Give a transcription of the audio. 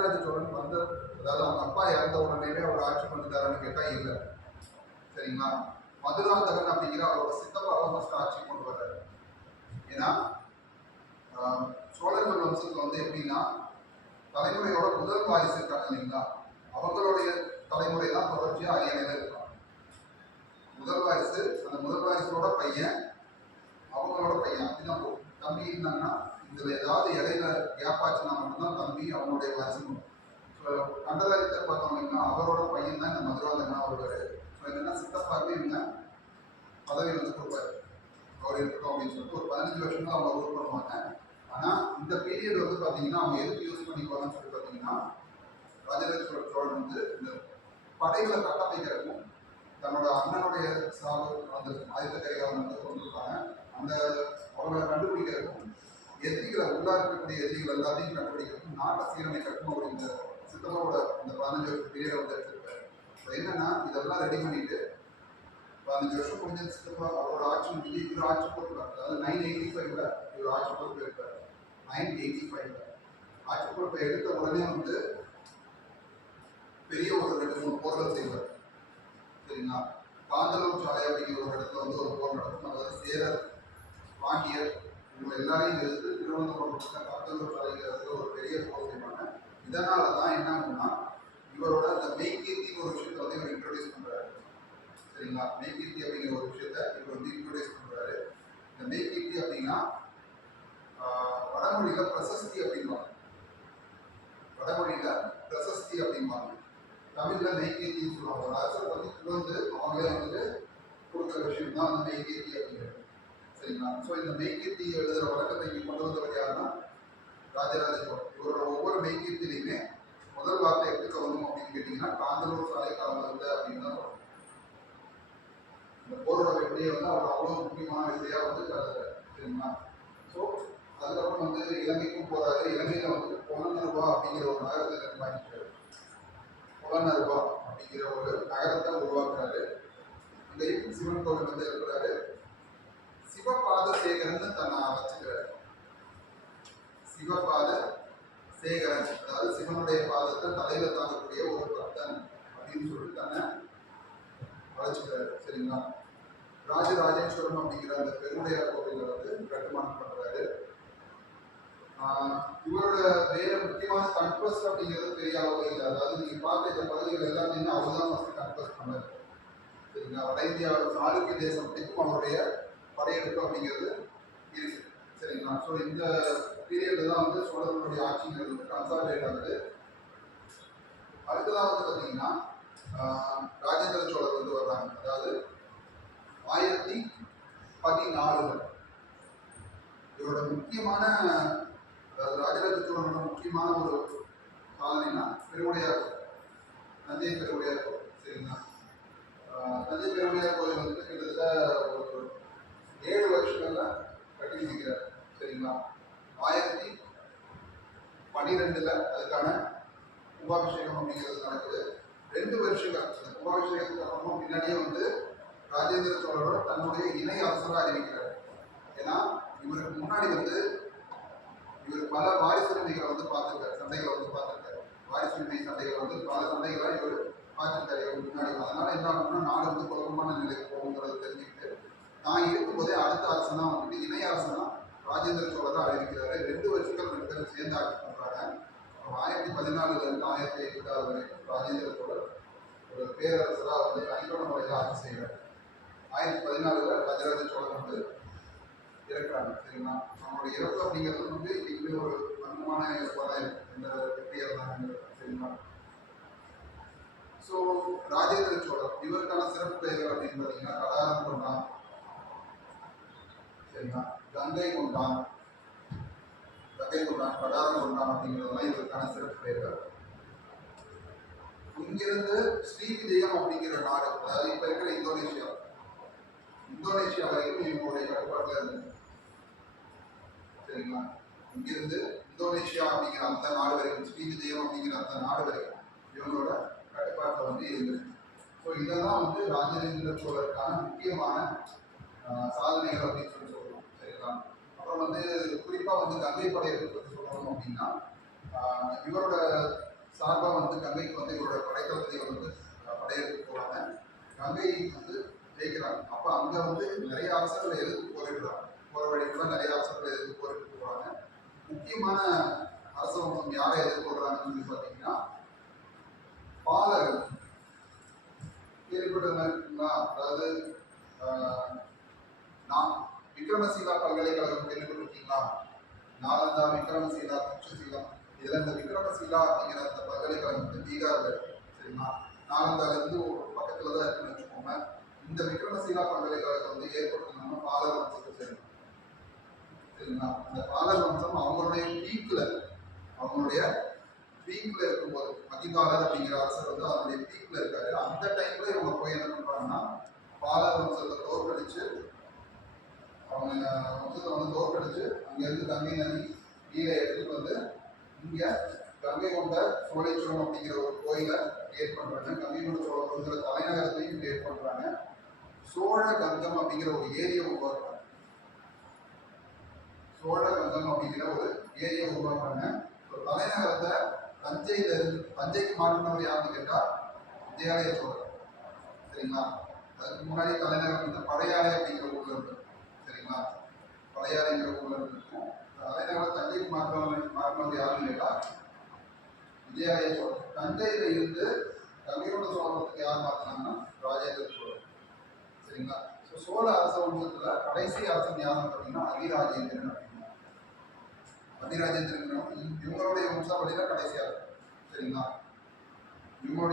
ராஜராஜ சோழன் வந்து, அதாவது அவங்க அப்பா இறந்த உடனே அவர் ஆட்சி பண்ணிட்டாருன்னு கேட்டா இல்லை. சரிங்களா? மதுராந்தகன் அப்படிங்கிற அவரோட சித்தப்பாவை ஃபர்ஸ்ட் ஆட்சி கொண்டு வர்றாரு. ஏன்னா சோழர்கள் வம்சத்துல வந்து எப்படின்னா தலைமுறையோட முதல் வாரிசு இருக்காங்க இல்லைங்களா, அவங்களுடைய தலைமுறை தான் தொடர்ச்சியா அரியணையில இருக்காங்க. முதல் வாரிசு, அந்த முதல் வாரிசோட பையன், அவங்களோட பையன், அப்படிதான் போகும். தம்பி இருந்தாங்கன்னா இதுல ஏதாவது இடையில கேப் ஆச்சுன்னா மட்டும்தான் தம்பி அவனுடைய வாரிசு. கண்டராஜத்தை பார்த்தோம்னா அவரோட பையன் தான் இந்த மதுராந்தகனா வருவாரு. ஸோ என்னன்னா சித்தப்பாக்கு இவங்க பதவி வந்து கொடுப்பாரு, அவர் இருக்கட்டும் அப்படின்னு சொல்லிட்டு ஒரு 15 வருஷமா அவங்க ரூல் பண்ணுவாங்க. ஆனா இந்த பீரியட் வந்து பாத்தீங்கன்னா அவங்க எதுக்கு யூஸ் பண்ணிக்குவாங்கன்னு சொல்லி பாத்தீங்கன்னா, ராஜராஜ சோழன் வந்து இந்த படைகளை கட்டமைக்கிறதுக்கும் தன்னோட அண்ணனுடைய சாவு அந்த ஆயுத கரிகாலன் வந்து கொண்டிருப்பாங்க, அந்த அவங்களை கண்டுபிடிக்கிறதுக்கும் எதிரிகளை உள்ளா இருக்கக்கூடிய எதிரிகள் எல்லாத்தையும் கண்டுபிடிக்கிறதுக்கும் நாட்டை சீரமைக்கிறதுக்கும் அவர் இந்த சித்தப்பாவோட இந்த 15 வருஷம் பீரியட் வந்து எடுத்திருப்பாரு. என்னன்னா இதெல்லாம் ரெடி பண்ணிட்டு 15 வருஷம் முடிஞ்ச சித்தப்பா அவரோட ஆட்சி முடிஞ்சு இவர் ஆட்சி பொறுப்பார். அதாவது 985ல இவர் ஆட்சி பொறுப்பு எடுத்தார். 985ல ஆட்சி பொறுப்பை எடுத்த உடனே வந்து பெரிய ஒரு 2-3 போர்கள் செய்வார். சரிங்களா? காந்தலூர் சாலை அப்படிங்கிற ஒரு இடத்துல வந்து ஒரு போர் நடக்கும். அதாவது சேரர், பாண்டியர் இவங்க எல்லாரையும் எதிர்த்து திருவனந்தபுரம் காந்தலூர் சாலைங்கிறதுல ஒரு பெரிய போர் செய்வாங்க. இதனால தான் என்ன ஆகும்னா இவரோட அந்த மெய்கீர்த்தின்னு ஒரு விஷயத்தை வந்து இவர் இன்ட்ரோடியூஸ் பண்றாரு. சரிங்களா? மெய்கீர்த்தி அப்படிங்கிற ஒரு விஷயத்தை இவர் வந்து இன்ட்ரோடியூஸ் பண்றாரு. இந்த மெய்கீர்த்தி அப்படின்னா வடமொழியில பிரசஸ்தி அப்படின்பாங்க, வடமொழியில பிரசஸ்தி அப்படின்பாங்க, தமிழ்ல மெய்கீர்த்தின்னு சொல்லுவாங்க. ஒரு அரசர் வந்து புகழ்ந்து அவங்களே வந்து கொடுக்குற விஷயம் தான் அந்த மெய்கீர்த்தி அப்படிங்கிறது. சரிங்களா? ஸோ இந்த மெய்கீர்த்தி எழுதுகிற வழக்கத்தை இங்கே கொண்டு வந்தவர் யாருன்னா ராஜராஜ சோழன். இவரோட ஒவ்வொரு மெய்கீர்த்திலையுமே முதல் வார்த்தை எப்படி சொல்லணும் அப்படின்னு கேட்டீங்கன்னா காந்தலூர் சாலை காலம் வந்த அப்படின்னு தான் சொல்லணும். இந்த போரோட வெற்றியை வந்து அவர் அவ்வளோ முக்கியமான வெற்றியா வந்து கருதுறாரு. சரிங்களா? ஸோ அதுக்கப்புறம் வந்து இலங்கைக்கும் போறாரு. இலங்கையில வந்து பொலனருவா அப்படிங்கிற ஒரு நகரத்தை நிர்மாணிக்கிறாரு. பொலனருவா அப்படிங்கிற ஒரு நகரத்தை உருவாக்குறாரு. அங்கேயும் சிவன் கோவில் வந்து இருக்கிறாரு. சிவபாத சேகரன் தன்னை அழைச்சிக்கிறாரு. சிவபாத சேகரன், அதாவது சிவனுடைய பாதத்தை தலையில தாங்கக்கூடிய ஒரு பக்தன் அப்படின்னு சொல்லிட்டு தன்னை அழைச்சிக்கிறாரு. சரிங்களா? ராஜராஜேஸ்வரம் அப்படிங்கிற அந்த பெருவுடையார் கோவில வந்து கட்டுமானம் பண்றாரு. இவரோட வேற முக்கியமான கன்வெஸ்ட் அப்படிங்கிறது பெரிய அளவு இல்லை. அதாவது நீங்க பார்த்த இந்த பகுதிகள் எல்லாத்தையுமே அவர் தான் ஃபர்ஸ்ட் கன்வெஸ்ட் பண்ணாரு. சரிங்களா? வட இந்தியாவில் சாளுக்கிய தேசத்துக்கும் அவருடைய படையெடுப்பு அப்படிங்கிறது இருக்கு. சரிங்களா? ஸோ இந்த பீரியட்ல தான் வந்து சோழர்களுடைய ஆட்சிங்கிறது வந்து கன்சாலிடேட் ஆகுது. அடுத்ததாக வந்து பார்த்தீங்கன்னா ராஜேந்திர சோழர் வந்து வர்றாங்க. அதாவது 1014 இவரோட முக்கியமான, அதாவது ராஜராஜ சோழனோட முக்கியமான ஒரு சாதனைனா பெருவுடையார், தஞ்சை பெருவுடையார் கோவில். சரிங்களா? தஞ்சை பெருவுடையார் கோவில் வந்து கிட்டத்தட்ட ஒரு 7 வருஷங்கள்ல கட்டி முடிக்கிறார். சரிங்களா? 1012 அதுக்கான கும்பாபிஷேகம் அப்படிங்கிறது நடக்குது. 2 வருஷங்கள் அந்த கும்பாபிஷேகத்துக்கு அப்புறமா பின்னாடியே வந்து ராஜேந்திர சோழரோட தன்னுடைய இணை அரசராக அறிவிக்கிறார். ஏன்னா இவருக்கு முன்னாடி வந்து இவர் பல வாரிசுரிமைகளை வந்து பார்த்துருக்காரு, சண்டைகளை வந்து பார்த்துருக்காரு. வாரிசுரிமை சண்டைகள் வந்து பல சண்டைகளை இவர் பார்த்துருக்காரு இவருக்கு முன்னாடி. அதனால என்ன ஆகும்னா நாடு வந்து குழப்பமான நிலைக்கு போகுங்கிறத தெரிஞ்சுக்கிட்டு நான் இருக்கும்போதே அடுத்த அரசனா வந்துட்டு இணை அரசனா ராஜேந்திர சோழரை அறிவிக்கிறாரு. 2 வருஷங்கள் 2 பேரும் சேர்ந்து ஆட்சி பண்றாங்க. 1014 இருந்து 1008 வரைக்கும் ராஜேந்திர சோழர் ஒரு பேரரசராக வந்து தனிப்பட்ட முறையில் ஆட்சி செய்கிறார். 1014 ராஜராஜ சோழர் வந்து இறக்குறாங்க. சரிங்களா? அவங்களுடைய இறப்பு அப்படிங்கிறது வந்து இன்னைக்குமே ஒரு வன்மமான இறப்பாக இருக்கு, இந்த வெற்றியாக இருந்தாங்க. சரிங்களா? ஸோ ராஜேந்திர சோழர் இவருக்கான சிறப்பு பெயர்கள் அப்படின்னு பார்த்தீங்கன்னா கடாரம் கொண்டான், சரிங்களா, கங்கை கொண்டான், கடாரம் கொண்டான் அப்படிங்கிறதுலாம் இவருக்கான சிறப்பு பெயர்கள். இங்கிருந்து ஸ்ரீவிஜயம் அப்படிங்கிற நாடு, அதாவது இப்ப இருக்கிற இந்தோனேஷியா வரைக்கும் இவங்களுடைய கட்டுப்பாட்டில் இருந்தது. சரிங்களா? இங்கிருந்து இந்தோனேஷியா அப்படிங்கிற அந்த நாடு வரைக்கும், ஸ்ரீவிஜயம் அப்படிங்கிற அந்த நாடு வரைக்கும் இவங்களோட கட்டுப்பாட்டில் வந்து இருந்தது. ஸோ இதெல்லாம் வந்து ராஜேந்திர சோழருக்கான முக்கியமான சாதனைகள் அப்படின்னு சொல்லி சொல்றோம். சரிங்களா? அப்புறம் வந்து குறிப்பா வந்து கங்கை படையெடுப்பு பற்றி சொல்லணும் அப்படின்னா இவரோட கங்கை வந்து ஜெயிக்கிறாங்க. அப்ப அங்க வந்து நிறைய அரசர்களை எதிர்த்து போரிடுறாங்க. போற வழிக்குள்ள நிறைய அரசர்களை எதிர்த்து போரிட்டு போறாங்க. முக்கியமான அரச வம்சம் யாரை எதிர்கொள்றாங்கன்னு சொல்லி பார்த்தீங்கன்னா பாலர்கள். கேள்விப்பட்டிருக்கீங்களா? அதாவது நான் விக்ரமசீலா பல்கலைக்கழகம் கேள்விப்பட்டிருக்கீங்களா? நாலந்தா, விக்ரமசீலா, தட்சசீலா. இதுல இந்த விக்ரமசீலா அப்படிங்கிற அந்த பல்கலைக்கழகம் வந்து பீகார்ல இருக்கு. சரிங்களா? நாலந்தால இருந்து ஒரு பக்கத்துல தான் இருக்குன்னு வச்சுக்கோங்க. இந்த விக்ரமசீலா பல்கலைக்கழகம் வந்து ஏற்படுத்தணும்னா பாலர் வம்சத்தை சேர்ந்தது. சரிங்களா? இந்த பாலர் வம்சம் அவங்களுடைய பீக்ல இருக்கும்போது மகிபாலர் அப்படிங்கிற அரசர் வந்து அவருடைய பீக்ல இருக்காரு. அந்த டைம்ல இவங்க போய் என்ன பண்றாங்கன்னா பாலர் வம்சத்தை தோற்கடிச்சு அவங்க வம்சத்தை வந்து தோற்கடிச்சு அங்க இருந்து கங்கை நதி நீரை எடுத்துட்டு வந்து இங்க கங்கை கொண்ட சோழேஸ்வரம் அப்படிங்கிற ஒரு கோயிலை கிரியேட் பண்றாங்க. கங்கை கொண்ட சோழபுரங்கிற தலைநகரத்தையும் கிரியேட் பண்றாங்க. சோழ கங்கம் அப்படிங்கிற ஒரு ஏரியை உருவாக்குறாங்க. சோழ கங்கம் அப்படிங்கிற ஒரு ஏரியை உருவாக்குறாங்க. தலைநகரத்தை தஞ்சைக்கு மாற்றினவர் யாருன்னு கேட்டா விஜயாலய சோழர். சரிங்களா? அதுக்கு முன்னாடி தலைநகரம் வந்து பழையாறை அப்படிங்கிற ஊர்ல இருக்கு. சரிங்களா? பழையாறைங்கிற ஊர்ல இருக்கும். தலைநகரம் தஞ்சைக்கு மாற்றினவர் யாருன்னு கேட்டா விஜயாலய சோழர். தஞ்சையில இருந்து கங்கைகொண்ட சோழபுரத்துக்கு யார் மாற்றினாங்கன்னா ராஜேந்திர சோழர். சரிங்களா? சோழ அரச வம்சத்துல கடைசி அரசன் யாருன்னு பார்த்தீங்கன்னா அதிராஜேந்திரன் அப்படின்னா. அதிராஜேந்திரன் இவங்களுடைய வம்சாவளியில கடைசியா இருக்கும். சரிங்களா? இவங்களுடைய